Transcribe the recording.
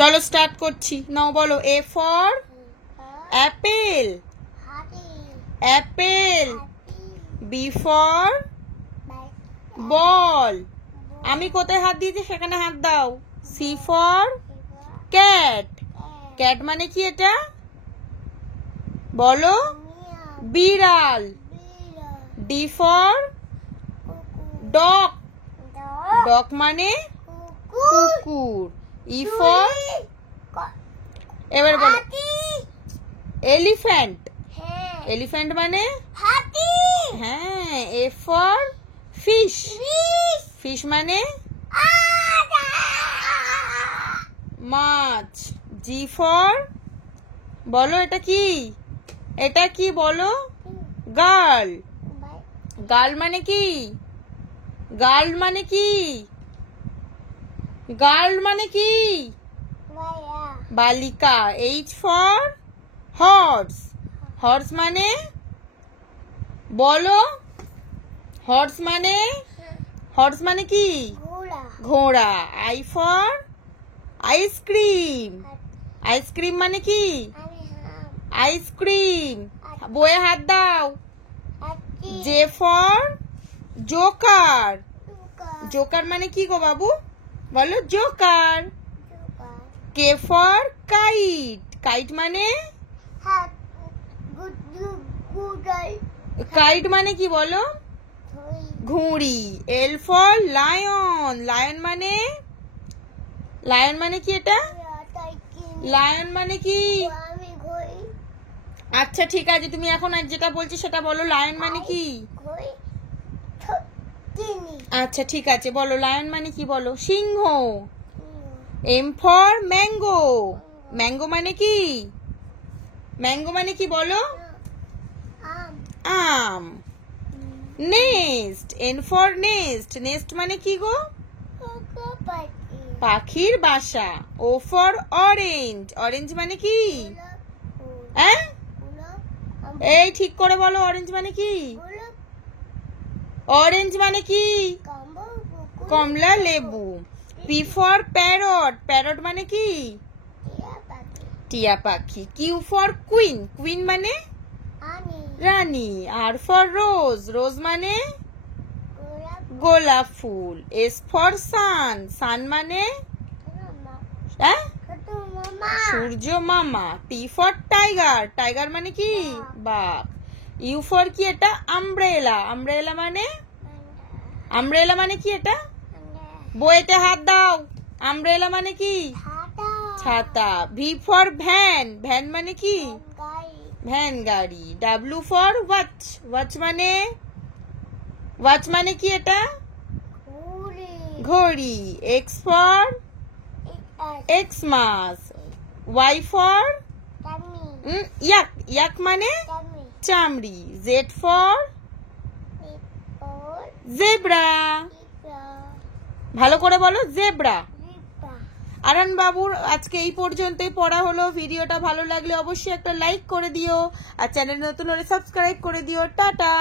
চলো স্টার্ট করছি। নাও বলো। A for apple, apple. B for ball. আমি কোথায় হাত দিয়েছি সেখানে হাত দাও। সি ফর ক্যাট, ক্যাট মানে কি এটা বলো? বিড়াল। ডি ফর ডগ, ডগ মানে কুকুর। ই ফর এবার বলো এলিফ্যান্ট, এলিফ্যান্ট মানে হাতি। হ্যাঁ। এ ফর ফিশ, ফিশ মানে মাছ। জি ফর বলো এটা কি, এটা কি বলো? গার্ল, গার্ল মানে কি? গার্ল মানে কি? গার্ল মানে কি? বালিকা। এইচ ফর হর্স, হর্স মানে বলো? হর্স মানে, হর্স মানে কি? ঘোড়া। আই ফর আইসক্রিম, আইসক্রিম মানে কি? আইসক্রিম। বইয়ে হাত দাও। জে ফর জোকার, জোকার মানে কি গো বাবু বলো? Joker. K for kite, kite মানে কাইট মানে কি বলো? ঘুড়ি। এল ফর লায়ন, লায়ন মানে, লায়ন মানে কি এটা? লায়ন মানে কি? আচ্ছা ঠিক আছে, তুমি এখন যেটা বলছি সেটা বলো। লায়ন মানে কি? আচ্ছা ঠিক আছে বলো, লায়ন মানে কি বলো? সিংহ। এম ফর ম্যাঙ্গো, ম্যাঙ্গো মানে কি? ম্যাঙ্গো মানে কি বলো? আম। Nest. N for nest, nest মানে কি গো? পাখির বাসা। ও ফর অরেঞ্জ, অরেঞ্জ মানে কি? হ্যাঁ এই ঠিক করে বলো, অরেঞ্জ মানে কি? অরেঞ্জ মানে কি? কমলা লেবু। পি ফর প্যারট, প্যারট মানে কি? টিয়া পাখি। কিউ ফর কুইন, কুইন মানে রানী। আর ফর রোজ, রোজ মানে গোলাপ ফুল। এস ফর সান, সান মানে সূর্য মামা। টি ফর টাইগার, টাইগার মানে কি? বাঘ। ইউ ফর কি এটা? আমব্রেলা, আমব্রেলা মানে, আমব্রেলা মানে কি এটা? বইতে হাত দাও। আমব্রেলা মানে কি? ছাতা। ভি ফর ভ্যান, ভ্যান মানে কি? ভ্যান গাড়ি। ডাব্লু ফর ওয়াচ, ওয়াচ মানে, ওয়াচ মানে কি এটা? ঘড়ি। X for Xmas. Y for yak, yak মানে চামড়ি। জেড ফর জেব্রা, ভালো করে বলো জেব্রা। আরান বাবুর আজকে এই পর্যন্তই পড়া হলো। ভিডিওটা ভালো লাগলে অবশ্যই একটা লাইক করে দিও, আর চ্যানেল নতুন হলে সাবস্ক্রাইব করে দিও। টাটা।